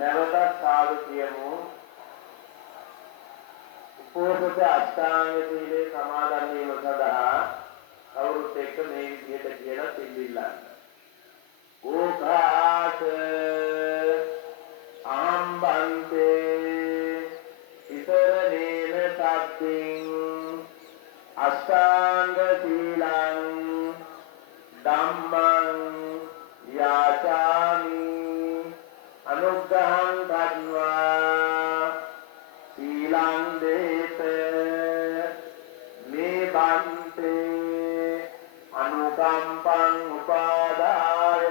නැවතත් සාදු කියමු. උපෝසත අෂ්ටාංග සීලේ සමාදන් වීම සඳහා කවුරුත් එක්ක මේ විදිහට කියලා සිල්විල්ලන්න. ඕකාස ආම්බන්තේ ඉතරනේන සත්තිං අෂ්ටාංග සීලං ධම්මං යාචාමි අනුග්‍රහං දත්වා සීලං දේත මේ බන්තේ අනුකම්පං උපාදාය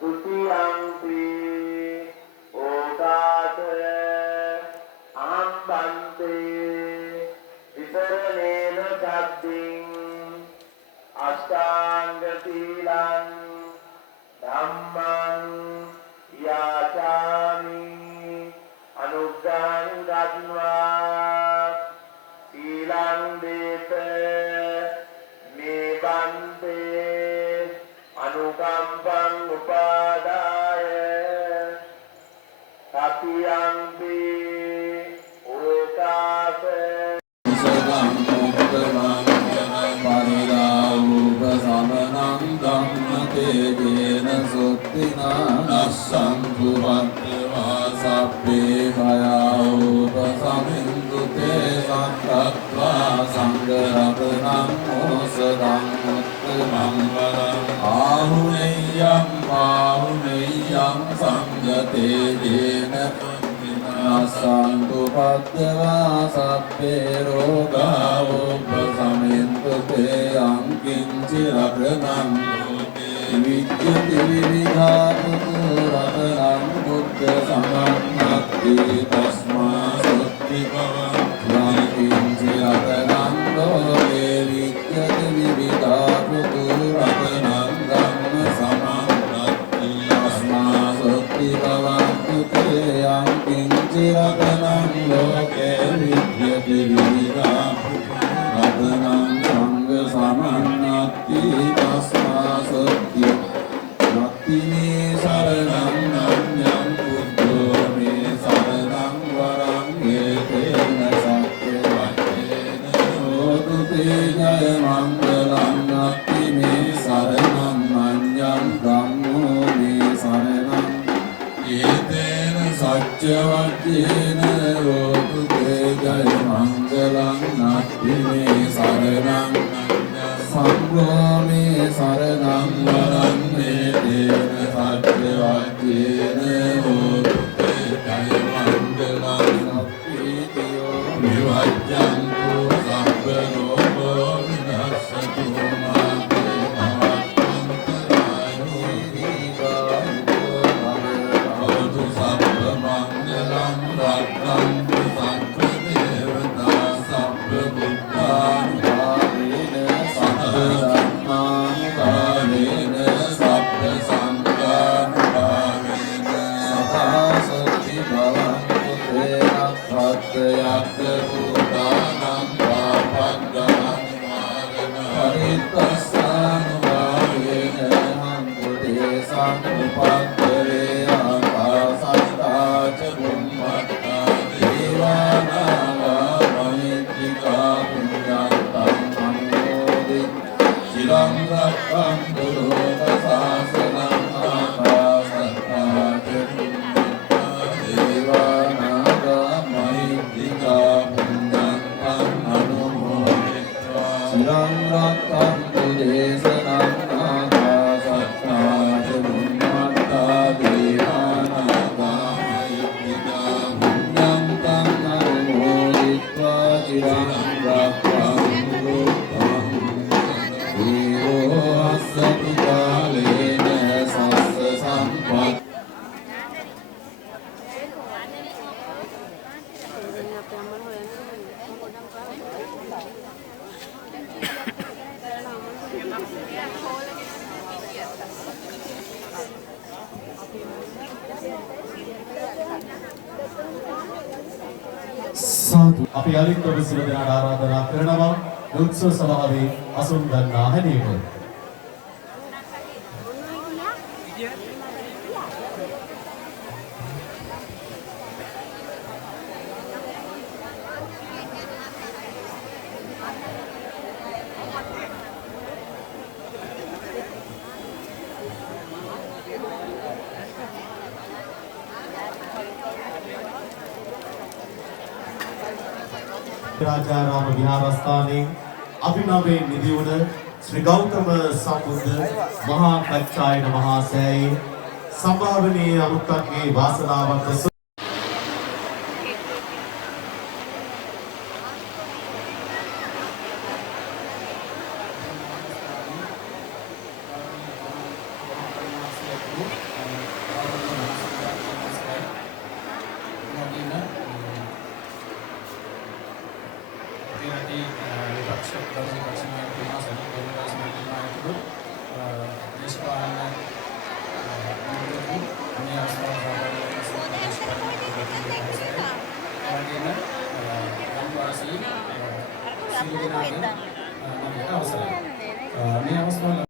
දුතියංපි ඕකාසය ආම්බන්තේ විතරනේන සද්දින් අෂ්ටාංග සීලං ධම්මං යාචාමි අනුග්‍රහං දත්වා සීලං දේත මේ බන්තේ අනුකම්පං උපාදාය සතියංපි ඕකාස සදං මුක්තමං පරිරාවුප සමනං ධම්මතේජේන සුත්තිනා නස්සං පුවත්වා සබ්බේ භයාවුප සමින්දුතේ සක්කත්වා සංඝරත්නං මොසදං මුක්තමං වරං ආහුනේයං සංඝතේජේන නස්සන්තු පද්දවා සබ්බේ රෝගා උපසමින්තු තේ අංකින්චි රතනං විද්‍යති විවිධා රතනං බුද්ධ සමන්නත්ති තස්මා සුත්ති භවං අංකින්චි රතනං ලෝකේ විද්‍යති විවිධා රතනං ධම්ම සමන්නත්ති තස්මා සුත්ති භවං තේ අංකින්චි රතනං ලෝකේ විද්‍යති විවිධා රතනං සංඝ සමන්නත්ති තස්මා සත්‍ය නත්ති මේ සරණං අඤ්ඤං බුද්ධෝ මේ සරණං වරං ඒතේන සත්‍ය වච්චේන හෝතු තේ ජය මංගලං නත්ති මේ සරණං අඤ්ඤං ධම්මෝ මේ සරණං ඒතේන සත්‍ය වච්චේන හෝතු තේ ජය මංගලං නත්ති මේ සරණං සංඝෝ මේ සරණං වරං ඒතේන සත්‍ය වච්චේන හෝතු තේ ජය මංගලං සප්පීතියෝ විවජ්ජන්තු සබ්බ රෝගෝ විනස්සතු මාතේ භවත්තන්තරායෝ දීඝායුකෝ භවතු සබ්බ මංගලං රක්ඛන්තු සබ්බ දේවතා සබ්බ බුද්ධානුභාවේන සබ්බ ධම්මානුභාවේන සබ්බ සංඝානුභාවේන සදා සති භවන්තු තේ රක්ඛත් යක්ඛ භූතානං පාපග්ගානි මාරණ පරිත්තස්සානුභාවේන හන්තු තේ සංඋපක්ඛවේ ආකාසත්තා ච බුම්මත්තා දේවානාගා මහිත්‍තිකා පුඤ්ඤන්තං අනුමෝදි චිරං රක්ඛන්තු ලෝක සාසනං ආකාසත්තා ච බුම්මත්තා දේවානාගා මහිත්‍තිකා පුඤ්ඤන්තං අනුමෝදිत्वा චිරං රක්ඛන්තු දේශනං ආකාසත්තා ච බුම්මත්තා දේවානාගා මහිත්‍තිකා පුඤ්ඤන්තං අනුමෝදිत्वा චිරං රක්ඛන්තු දේවෝ අස්සති කාලේන සස්ස සම්පත් සාදු අපි අලිත් ඔබ සියලු දෙනාට ආරාධනා කරනවා උත්සව සභාවේ අසුන් ගන්නා හැදීම රාජාරාම විහාරස්ථානයේ අභිනවයෙන් නිදි වුණ ශ්‍රී ගෞතම සම්බුද්ධ මහා කච්චායන මහා සෑයේ සම්භාවනීය අරුත්තන්ගේ වාසනාවන්ත අවසරයි. මේ අවස්ථාව